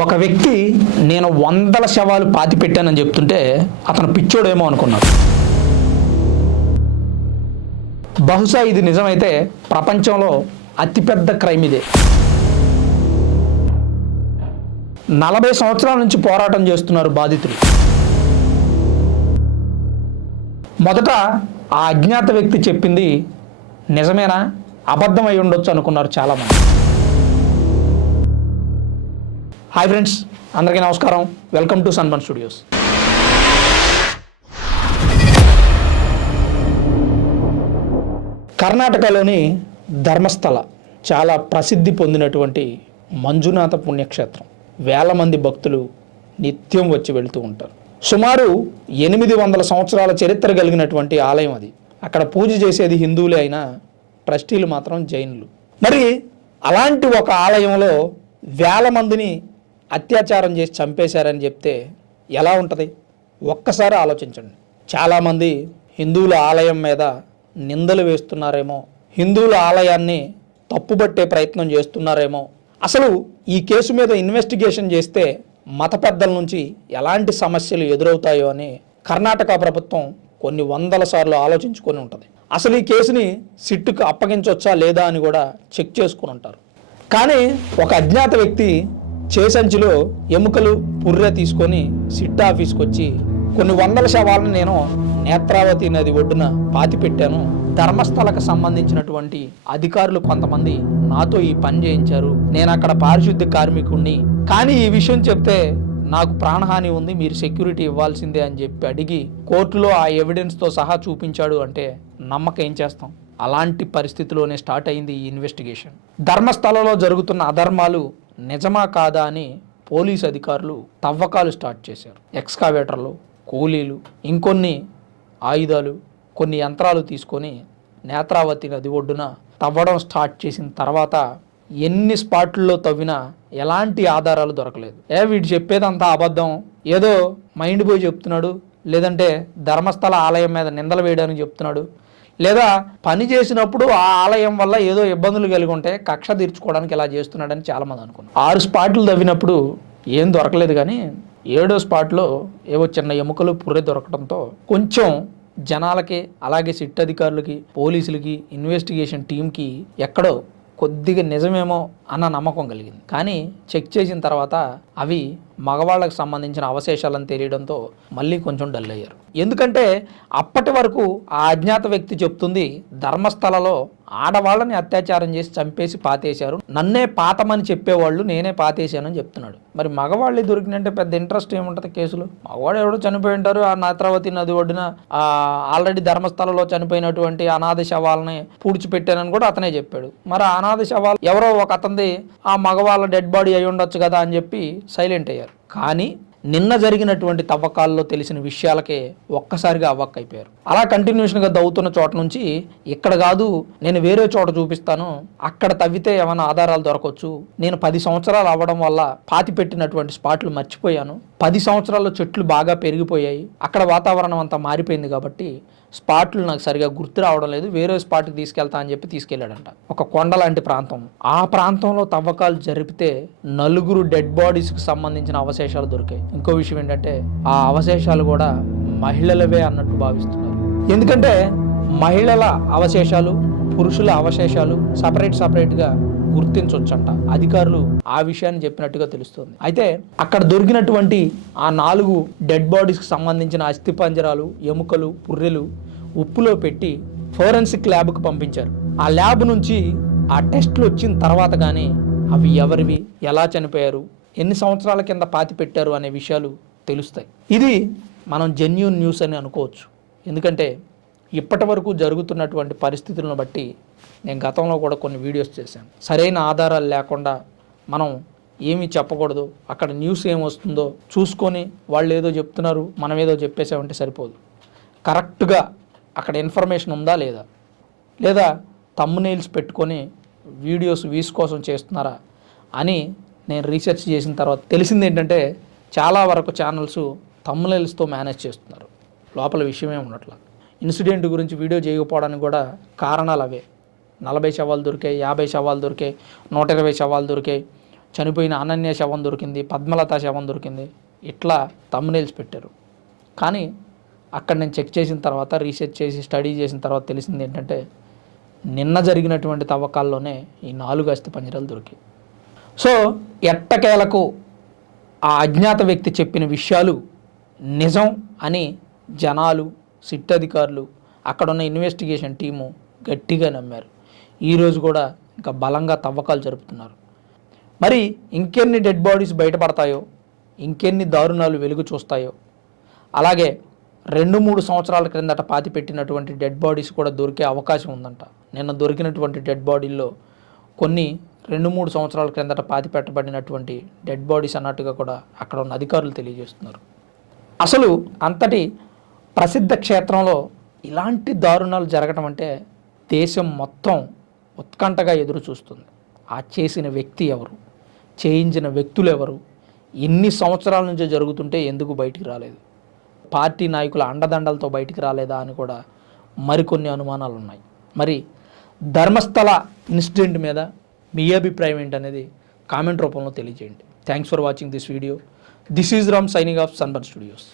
ఒక వ్యక్తి నేను వందల శవాలు పాతి పెట్టానని చెప్తుంటే అతను పిచ్చోడేమో అనుకున్నాడు. బహుశా ఇది నిజమైతే ప్రపంచంలో అతిపెద్ద క్రైమ్ ఇదే. నలభై సంవత్సరాల నుంచి పోరాటం చేస్తున్నారు బాధితులు. మొదట ఆ అజ్ఞాత వ్యక్తి చెప్పింది నిజమేనా? అబద్ధం ఉండొచ్చు అనుకున్నారు చాలామంది. హాయ్ ఫ్రెండ్స్ అందరికీ నమస్కారం. వెల్కమ్ టు సన్బన్ స్టూడియోస్ కర్ణాటకలోని ధర్మస్థల చాలా ప్రసిద్ధి పొందినటువంటి మంజునాథ పుణ్యక్షేత్రం. వేల మంది భక్తులు నిత్యం వచ్చి వెళుతూ ఉంటారు. సుమారు ఎనిమిది వందల సంవత్సరాల చరిత్ర కలిగినటువంటి ఆలయం అది. అక్కడ పూజ చేసేది హిందువులే అయినా ట్రస్టీలు మాత్రం జైనులు. మరి అలాంటి ఒక ఆలయంలో వేల మందిని అత్యాచారం చేసి చంపేశారని చెప్తే ఎలా ఉంటుంది? ఒక్కసారి ఆలోచించండి. చాలామంది హిందువుల ఆలయం మీద నిందలు వేస్తున్నారేమో హిందువుల ఆలయాన్ని తప్పుబట్టే ప్రయత్నం చేస్తున్నారేమో. అసలు ఈ కేసు మీద ఇన్వెస్టిగేషన్ చేస్తే మత పెద్దల నుంచి ఎలాంటి సమస్యలు ఎదురవుతాయో అని కర్ణాటక ప్రభుత్వం కొన్ని వందల సార్లు ఆలోచించుకొని ఉంటుంది. అసలు ఈ కేసుని సిట్టుకు అప్పగించవచ్చా లేదా అని కూడా చెక్ చేసుకుని ఉంటారు. కానీ ఒక అజ్ఞాత వ్యక్తి చేసంచిలో ఎముకలు పుర్రె తీసుకొని సిట్ ఆఫీస్కి వచ్చి కొన్ని వందల శవాలను నేను నేత్రావతి నది ఒడ్డున పాతిపెట్టాను. ధర్మస్థలకు సంబంధించినటువంటి అధికారులు కొంతమంది నాతో ఈ పని చేయించారు. నేను అక్కడ పారిశుద్ధ్య కార్మికుణ్ణి. కానీ ఈ విషయం చెప్తే నాకు ప్రాణహాని ఉంది మీరు సెక్యూరిటీ ఇవ్వాల్సిందే అని చెప్పి అడిగి కోర్టులో ఆ ఎవిడెన్స్తో సహా చూపించాడు అంటే నమ్మకం ఏం చేస్తాం? అలాంటి పరిస్థితిలోనే స్టార్ట్ అయింది ఈ ఇన్వెస్టిగేషన్. ధర్మస్థలంలో జరుగుతున్న అధర్మాలు నిజమా కాదా అని పోలీస్ అధికారులు తవ్వకాలు స్టార్ట్ చేశారు. ఎక్స్కావేటర్లు కూలీలు ఇంకొన్ని ఆయుధాలు కొన్ని యంత్రాలు తీసుకొని నేత్రావతి నది ఒడ్డున తవ్వడం స్టార్ట్ చేసిన తర్వాత ఎన్ని స్పాట్లలో తవ్వినా ఎలాంటి ఆధారాలు దొరకలేదు. ఏ వీడు చెప్పేదంతా అబద్ధం. ఏదో మైండ్ పోయి చెప్తున్నాడు లేదంటే ధర్మస్థల ఆలయం మీద నిందలు వేయడానికి చెప్తున్నాడు. లేదా పని చేసినప్పుడు ఆ ఆలయం వల్ల ఏదో ఇబ్బందులు కలిగి ఉంటే కక్ష తీర్చుకోవడానికి ఇలా చేస్తున్నాడని చాలామంది అనుకున్నారు. ఆరు స్పాట్లు తవ్వినప్పుడు ఏం దొరకలేదు కానీ ఏడో స్పాట్లో ఏవో చిన్న ఎముకలు పుర్రె దొరకడంతో కొంచెం జనాలకి అలాగే సిట్ అధికారులకి పోలీసులకి ఇన్వెస్టిగేషన్ టీంకి ఎక్కడో కొద్దిగా నిజమేమో అన్న నమ్మకం కలిగింది. కానీ చెక్ చేసిన తర్వాత అవి మగవాళ్ళకి సంబంధించిన అవశేషాలను తెలియడంతో మళ్ళీ కొంచెం డల్ అయ్యారు. ఎందుకంటే అప్పటి వరకు ఆ అజ్ఞాత వ్యక్తి చెప్తుంది ధర్మస్థలలో ఆడవాళ్ళని అత్యాచారం చేసి చంపేసి పాతేశారు. నన్నే పాతమని చెప్పేవాళ్ళు నేనే పాతేశానని చెప్తున్నాడు. మరి మగవాళ్ళు దొరికినంటే పెద్ద ఇంట్రెస్ట్ ఏముంటుంది కేసులు? మగవాడు ఎవడో చనిపోయి ఉంటారు ఆ నేత్రావతి నది ఒడ్డున ఆల్రెడీ ధర్మస్థలంలో చనిపోయినటువంటి అనాథ శవాలని పూడ్చిపెట్టానని కూడా అతనే చెప్పాడు. మరి అనాథ శవాలు ఎవరో ఒక అతనిది ఆ మగవాళ్ళ డెడ్ బాడీ అయి ఉండొచ్చు కదా అని చెప్పి సైలెంట్ అయ్యారు. కానీ నిన్న జరిగినటువంటి తవ్వకాల్లో తెలిసిన విషయాలకే ఒక్కసారిగా అవ్వక్కైపోయారు. అలా కంటిన్యూషన్గా దవ్వుతున్న చోట నుంచి ఇక్కడ కాదు నేను వేరే చోట చూపిస్తాను అక్కడ తవ్వితే ఏమైనా ఆధారాలు దొరకవచ్చు నేను పది సంవత్సరాలు అవ్వడం వల్ల పాతి పెట్టినటువంటి స్పాట్లు మర్చిపోయాను పది సంవత్సరాల్లో చెట్లు బాగా పెరిగిపోయాయి అక్కడ వాతావరణం అంతా మారిపోయింది కాబట్టి స్పాట్లు నాకు సరిగా గుర్తు రావడం లేదు. వేరే స్పాట్కి తీసుకెళ్తా అని చెప్పి తీసుకెళ్ళాడంట. ఒక కొండ లాంటి ప్రాంతం. ఆ ప్రాంతంలో తవ్వకాలు జరిపితే నలుగురు డెడ్ బాడీస్కి సంబంధించిన అవశేషాలు దొరికాయి. ఇంకో విషయం ఏంటంటే ఆ అవశేషాలు కూడా మహిళలవే అన్నట్టు భావిస్తున్నారు. ఎందుకంటే మహిళల అవశేషాలు పురుషుల అవశేషాలు సపరేట్ సపరేట్గా గుర్తించవచ్చంట అధికారులు ఆ విషయాన్ని చెప్పినట్టుగా తెలుస్తుంది. అయితే అక్కడ దొరికినటువంటి ఆ నాలుగు డెడ్ బాడీస్కి సంబంధించిన అస్థిపంజరాలు ఎముకలు పుర్రెలు ఉప్పులో పెట్టి ఫోరెన్సిక్ ల్యాబ్కు పంపించారు. ఆ ల్యాబ్ నుంచి ఆ టెస్ట్లు వచ్చిన తర్వాత కానీ అవి ఎవరివి ఎలా చనిపోయారు ఎన్ని సంవత్సరాల కింద పాతి పెట్టారు అనే విషయాలు తెలుస్తాయి. ఇది మనం జెన్యున్ న్యూస్ అని అనుకోవచ్చు. ఎందుకంటే ఇప్పటి వరకు జరుగుతున్నటువంటి పరిస్థితులను బట్టి నేను గతంలో కూడా కొన్ని వీడియోస్ చేశాను. సరైన ఆధారాలు లేకుండా మనం ఏమీ చెప్పకూడదు. అక్కడ న్యూస్ ఏమొస్తుందో చూసుకొని వాళ్ళు ఏదో చెప్తున్నారు మనం ఏదో చెప్పేసామంటే సరిపోదు. కరెక్ట్గా అక్కడ ఇన్ఫర్మేషన్ ఉందా లేదా? లేదా తమ్మునైల్స్ పెట్టుకొని వీడియోస్ వీస్ కోసం చేస్తున్నారా అని నేను రీసెర్చ్ చేసిన తర్వాత తెలిసింది ఏంటంటే చాలా వరకు ఛానల్స్ తమ్మునైల్స్తో మేనేజ్ చేస్తున్నారు. లోపల విషయమే ఉండట్లా. ఇన్సిడెంట్ గురించి వీడియో చేయకపోవడానికి కూడా కారణాలు అవే. నలభై శవాలు దొరికాయి యాభై శవాలు దొరికాయి నూట ఇరవై శవాలు దొరికాయి. చనిపోయిన అనన్య శవం దొరికింది పద్మలత శవం దొరికింది. ఇట్లా తమ్మునేల్స్ పెట్టారు. కానీ అక్కడ నేను చెక్ చేసిన తర్వాత రీసెర్చ్ చేసి స్టడీ చేసిన తర్వాత తెలిసింది ఏంటంటే నిన్న జరిగినటువంటి తవ్వకాల్లోనే ఈ నాలుగు అస్థి పంజరాలు దొరికాయి. సో ఎట్టకేలకు ఆ అజ్ఞాత వ్యక్తి చెప్పిన విషయాలు నిజం అని జనాలు సిట్ అధికారులు అక్కడ ఉన్న ఇన్వెస్టిగేషన్ టీము గట్టిగా నమ్మారు. ఈరోజు కూడా ఇంకా బలంగా తవ్వకాలు జరుపుతున్నారు. మరి ఇంకెన్ని డెడ్ బాడీస్ బయటపడతాయో ఇంకెన్ని దారుణాలు వెలుగు చూస్తాయో అలాగే రెండు మూడు సంవత్సరాల క్రిందట పాతి పెట్టినటువంటి డెడ్ బాడీస్ కూడా దొరికే అవకాశం ఉందంట. నిన్న దొరికినటువంటి డెడ్ బాడీల్లో కొన్ని రెండు మూడు సంవత్సరాల క్రిందట పాతి పెట్టబడినటువంటి డెడ్ బాడీస్ అన్నట్టుగా కూడా అక్కడ ఉన్న అధికారులు తెలియజేస్తున్నారు. అసలు అంతటి ప్రసిద్ధ క్షేత్రంలో ఇలాంటి దారుణాలు జరగటం అంటే దేశం మొత్తం ఉత్కంఠగా ఎదురు చూస్తుంది. ఆ చేసిన వ్యక్తి ఎవరు? చేయించిన వ్యక్తులు ఎవరు? ఎన్ని సంవత్సరాల నుంచి జరుగుతుంటే ఎందుకు బయటికి రాలేదు? పార్టీ నాయకుల అండదండలతో బయటికి రాలేదా అని కూడా మరికొన్ని అనుమానాలు ఉన్నాయి మరి ధర్మస్థల ఇన్సిడెంట్ మీద మీ అభిప్రాయం ఏంటనేది కామెంట్ రూపంలో తెలియజేయండి. Thanks for watching this video this is Ram signing off sunburn studios